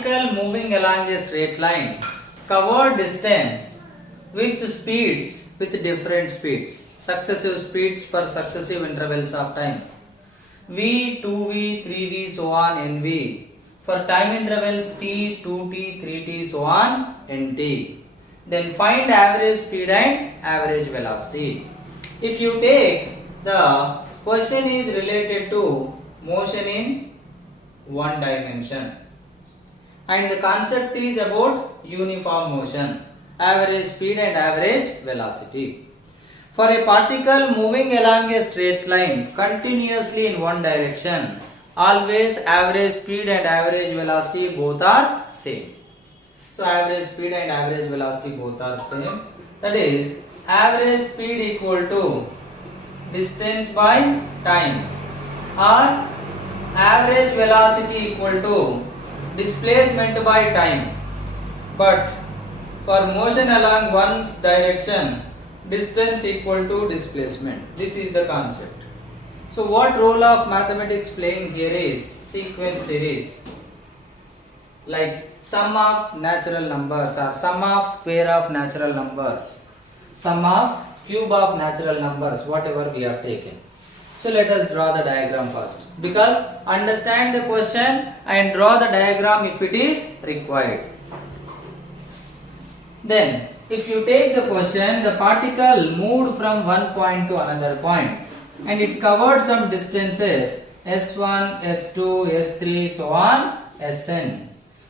particle moving along a straight line cover distance with speeds with different speeds, successive speeds for successive intervals of time. V, 2V, 3V, so on, NV. For time intervals T, 2T, 3T, so on, NT. Then find average speed and average velocity. If you take the question is related to motion in one dimension and the concept is about uniform motion, average speed and average velocity. For a particle moving along a straight line continuously in one direction, always average speed and average velocity both are same. So average speed and average velocity both are same. That is, average speed equal to distance by time, or average velocity equal to displacement by time. But for motion along one direction, distance equal to displacement. This is the concept. So what role of mathematics playing here is sequence series, like sum of natural numbers or sum of square of natural numbers, sum of cube of natural numbers, whatever we have taken. So let us draw the diagram first, because understand the question and draw the diagram if it is required. Then if you take the question, the particle moved from one point to another point and it covered some distances S1, S2, S3, so on, Sn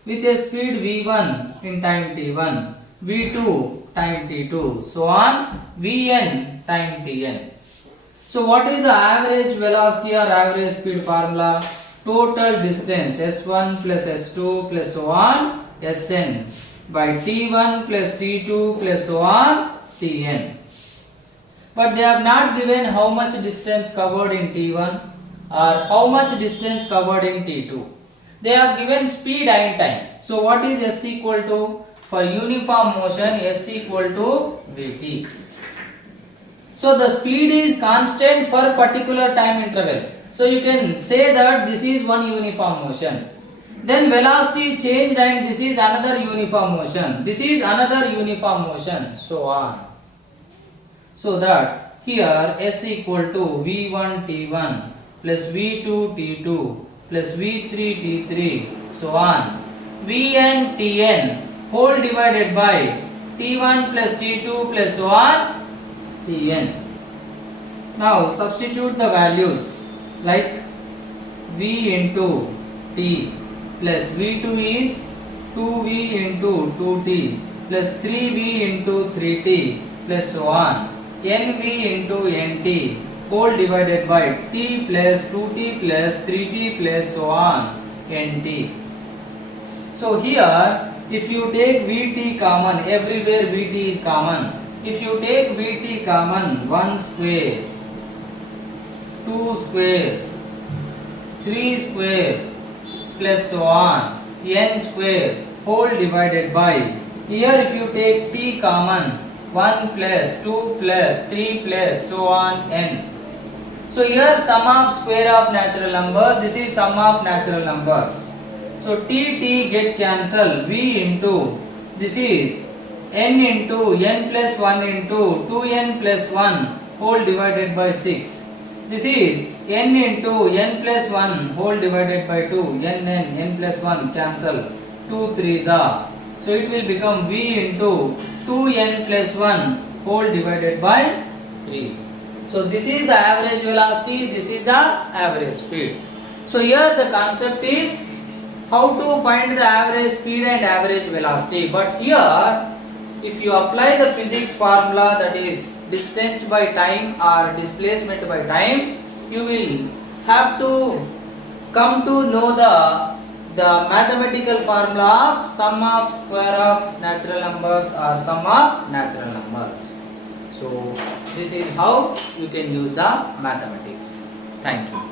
with a speed V1 in time t1, V2 time t2, so on, Vn time tn. So what is the average velocity or average speed formula? Total distance S1 plus S2 plus so on Sn by T1 plus T2 plus so on Tn. But they have not given how much distance covered in T1 or how much distance covered in T2. They have given speed and time. So what is S equal to? For uniform motion, S equal to Vt. So the speed is constant for particular time interval. So you can say that this is one uniform motion. Then velocity changed and this is another uniform motion. This is another uniform motion, so on. So that here S equal to V1 T1 plus V2 T2 plus V3 T3, so on. Vn Tn whole divided by T1 plus T2 plus so on Tn. Now substitute the values like V into T plus V2 is 2V into 2T plus 3V into 3T plus so on, NV into NT whole divided by T plus 2T plus 3T plus so on, NT. So here if you take Vt common, everywhere Vt is common. If you take Vt common, 1 square, 2 square, 3 square plus so on, n square whole divided by, here if you take t common, 1 plus 2 plus 3 plus so on n. So here sum of square of natural number, this is sum of natural numbers. So t get cancelled, v into, this is n into n plus 1 into 2n plus 1 whole divided by 6. This is n into n plus 1 whole divided by 2, n plus 1 cancel, 2 3s are. So it will become v into 2n plus 1 whole divided by 3. So this is the average velocity, this is the average speed. So here the concept is how to find the average speed and average velocity. But here if you apply the physics formula, that is distance by time or displacement by time, you will have to come to know the mathematical formula of sum of square of natural numbers or sum of natural numbers. So this is how you can use the mathematics. Thank you.